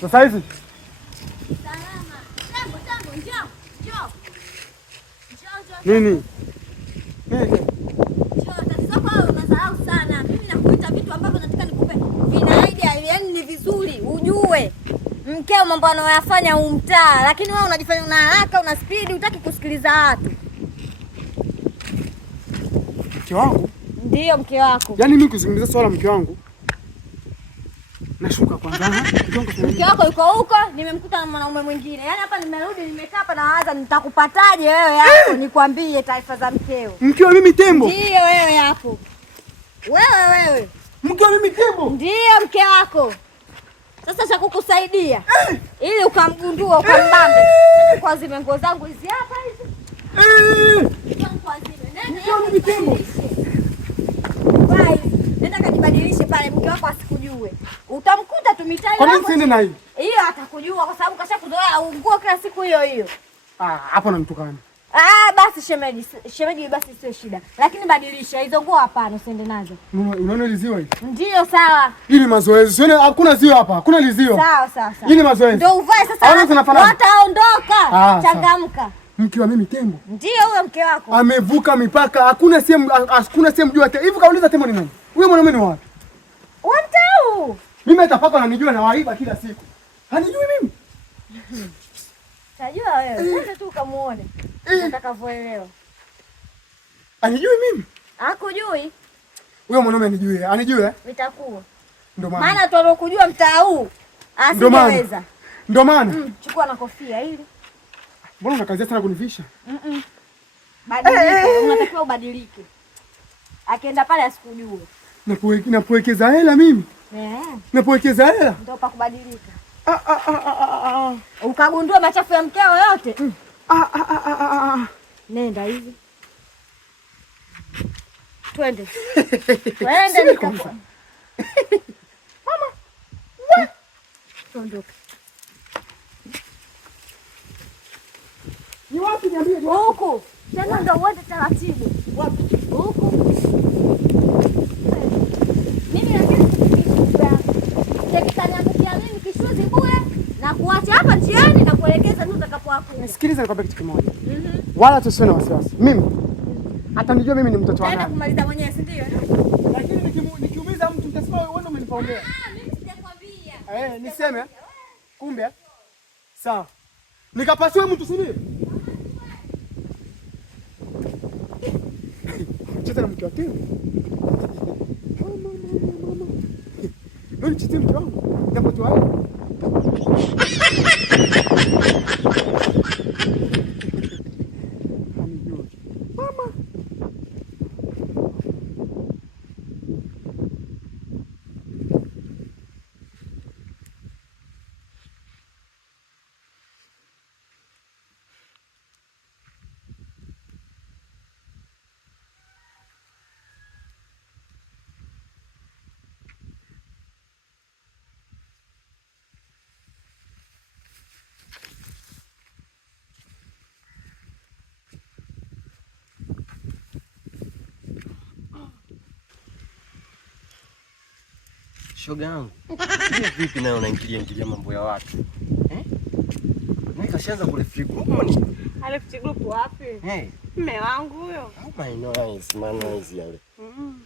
Sasa hizi. Salama. Tangu, njoo. Nini? Tatizo kwao unasahau sana. Mimi nakuita vitu ambavyo nataka nikupe. Vina idea, yaani ni vizuri ujue. Mkeo mambo anayoyafanya umtaa, lakini wewe unajifanya una haraka, una speed, hutaki kusikiliza watu. Mke wangu? Ndio mke wako. Yaani mimi kuzungumzia swala mke wangu. Nashuka kwanza. Mke wako yuko huko, nimemkuta na mwanaume mwingine. Yaani hapa nimerudi, nimekaa hapa nawaza nitakupataje wewe hapo, nikwambie taarifa za mkeo. Mkeo mimi tembo? Ndio wewe hapo. Wewe. Mkeo mimi tembo? Ndio mke wako. Sasa cha kukusaidia ili ukamgundua ukambambe. Kwa zime nguo zangu hizi hapa hizi. Mkeo mimi tembo? Bye. Nenda kajibadilishe pale mke wako asikujue. Utamkuta tu mitai. Kwa nini siende na hiyo? Hiyo atakujua kwa sababu kashakuzoea nguo kila siku hiyo. Hapo namtukana. Basi shemeji basi sio shida. Lakini badilisha hizo nguo hapana usiende nazo. Unaona ile ziwa hili? Ndio sawa. Ili mazoezi. Sione hakuna ziwa hapa. Hakuna liziwa. Sawa. Ili mazoezi. Ndio uvae sasa. Wataondoka. Changamka. Mke wa mimi tembo? Ndio huyo mke wako. Amevuka mipaka. Hakuna sehemu jua. Hivi kauliza tembo ni nani? Huyo mwanaume ni wapi? Wantau. Mimi atapaka ananijua na waiba kila siku. Hanijui mimi. Tajua wewe. Sasa tu ukamuone. Utakavyoelewa. Anijui mimi? Hakujui. Huyo mwanaume anijue. Anijue? Vitakuwa. Ndio maana. Maana tulokujua mtaa huu. Asingeweza. Ndio maana. Chukua na kofia ili. Mbona unakazia sana kunivisha? Badilika. Unatakiwa ubadilike. Akienda pale asikujue. Napowekeza hela mimi. Napowekeza hela. Ndio pa kubadilika. Ukagundua machafu ya mkeo yote. Nenda hivi. Twende nikapo. Mama. Ondoka. Ni wapi niambie? Huko. Tena ndio uende taratibu. Wapi? Huko. Mimi nakitaniangukia mimi kishuzi bure na kuacha hapa njiani na kuelekeza tu utakapo hapo. Nisikilize nikwambie kitu kimoja. Wala tusiwe na wasiwasi. Mimi atanijua mimi ni mtoto wake. Naenda kumaliza mwenyewe si ndio? Lakini nikiumiza mtu mtasema wewe ndio umenipaongea. Mimi sijakwambia. Niseme. Kumbe. Sawa. Nikapasue mtu si ndio? Cheza na mke wake. Mama. Nani chiti mke wangu? Na mtu wake. Mama. Shoga yangu. Vipi nayo unaingilia mambo ya watu? Mimi kashaanza kule free group ni. Ale free group wapi? Mume wangu huyo. Oh my nice, man nice yale.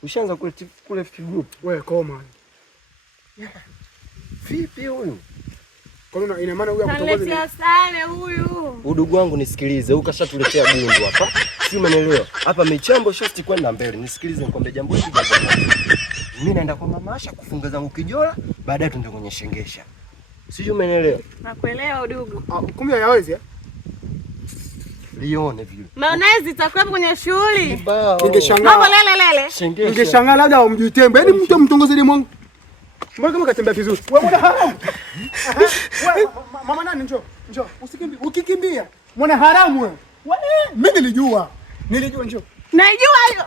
Ushaanza kule free group. Wewe koma. Vipi huyu? Kwa nini ina maana huyu akutongoze? Kaletea sale huyu. Udugu wangu nisikilize, huyu kashatuletea gundu hapa. Si umeelewa? Hapa michambo shosti kwenda mbele. Nisikilize nikwambie jambo hili jambo. Mimi naenda kwa mama Asha kufunga zangu kijola, baadaye tuende kwenye shengesha. Sijui umeelewa? Nakuelewa udugu. Kumbe hayawezi Lione vile. Maonezi itakuwa kwenye shughuli. Ningeshangaa. Mambo lele. Shengesha. Ningeshangaa labda umjui tembo. Yaani mtu mtongoze demu wangu. Mbona kama katembea vizuri? Wewe mwana haramu. Wewe mama nani njoo. Usikimbie. Ukikimbia mwana haramu wewe. Mimi nilijua njoo. Naijua hiyo.